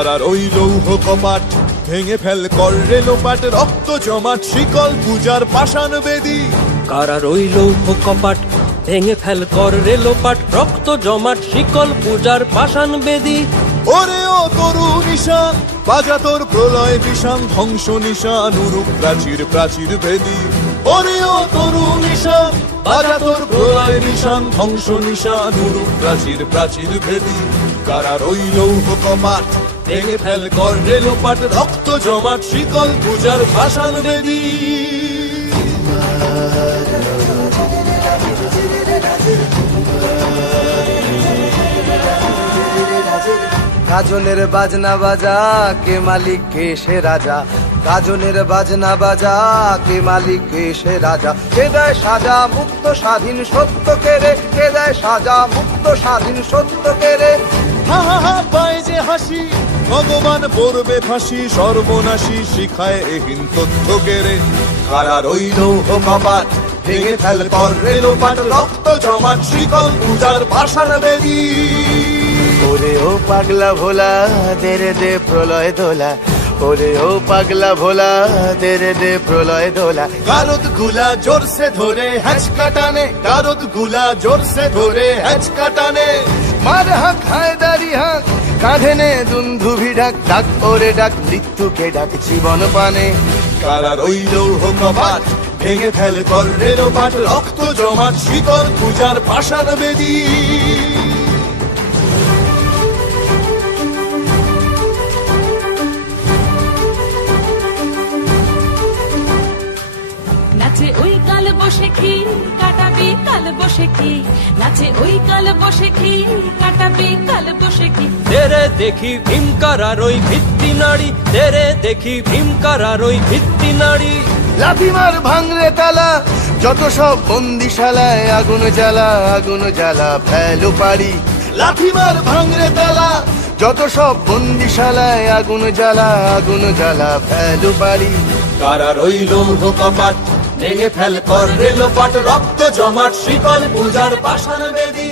কারার ওই লৌহ কপাট ভেঙে ফেল কর রে লোপাট, রক্ত জমাট শিকল পূজার পাষাণ বেদী। কারার ওই লৌহ কপাট ভেঙে ফেল কর রে লোপাট, রক্ত জমাট শিকল পূজার পাষাণ বেদী। ওরে ও তরু নিশান বাজা তোর প্রলয় বিষান, ধ্বংস নিশান উরুপ প্রাচীর প্রাচীর ভেদী। ওরে ও তরু নিশান বাজা তোর প্রলয় নিশান, ধ্বংস নিশান উরুপ প্রাচীর প্রাচীর ভেদী। কারার ওই লৌহ কপাট ভেঙে ফেল কর রে লোপাট, রক্ত জমাট শিকল পূজার পাষাণ বেদী। গাজনের বাজনা বাজা কে মালিক কে সে রাজা, গাজনের বাজনা বাজা কে মালিক কে সে রাজা। কে দেয় সাজা মুক্ত স্বাধীন সত্য কেড়ে, কে দেয় সাজা মুক্ত স্বাধীন সত্য কেড়ে। হা হা হা পায় যে হাসি ভগবান পড়বে ফাঁসি, সর্বনাশী শিখায় এহীন তথ্য কেড়ে। কারার ওই লৌহ কপাট ভেঙে ফেল কর রে লোপাট, রক্ত জমাট শিকল পূজার পাষাণ বেদী। ওরে ও পাগলা ভোলা দে রে দে প্রলয় দোলা, ওরে ও পাগলা ভোলা দে রে দে প্রলয় দোলা। গারদ গুলা জোর সে ধরে হ্যাচকা টানে, গারদ গুলা জোর সে ধরে হ্যাচকা টানে। মার হাক হায়দারি হাক কাঁধে নে দুন্ধুভি ডাক, ডাক ওরে ডাক মৃত্যুকে ডাক জীবন পানে। কারার ওই লৌহ কপাট ভেঙে ফেল কর রে লোপাট, রক্ত জমাট শিকল পূজার পাষাণ বেদী। নাচে ওই কাল বসে কি কাটাবি কাল বসে কি, নাচে ওই কাল বসে কি কাটাবি কাল বসে কি। তেরে দেখি ভীমকারার ওই ভিত্তি নাড়ি, তেরে দেখি ভীমকারার ওই ভিত্তি নাড়ি। লাথি মার ভাঙরে তালা যত সব বন্দিশালায়, আগুন জ্বালা আগুন জ্বালা ফেলো পারি। লাথি মার ভাঙরে তালা যত সব বন্দিশালায়, আগুন জ্বালা আগুন জ্বালা ফেলো পারি। কারার ওই লৌহ কপাট ভেঙে ফেল কর রে লোপাট, রক্ত জমাট শিকল পূজার পাষাণ বেদী।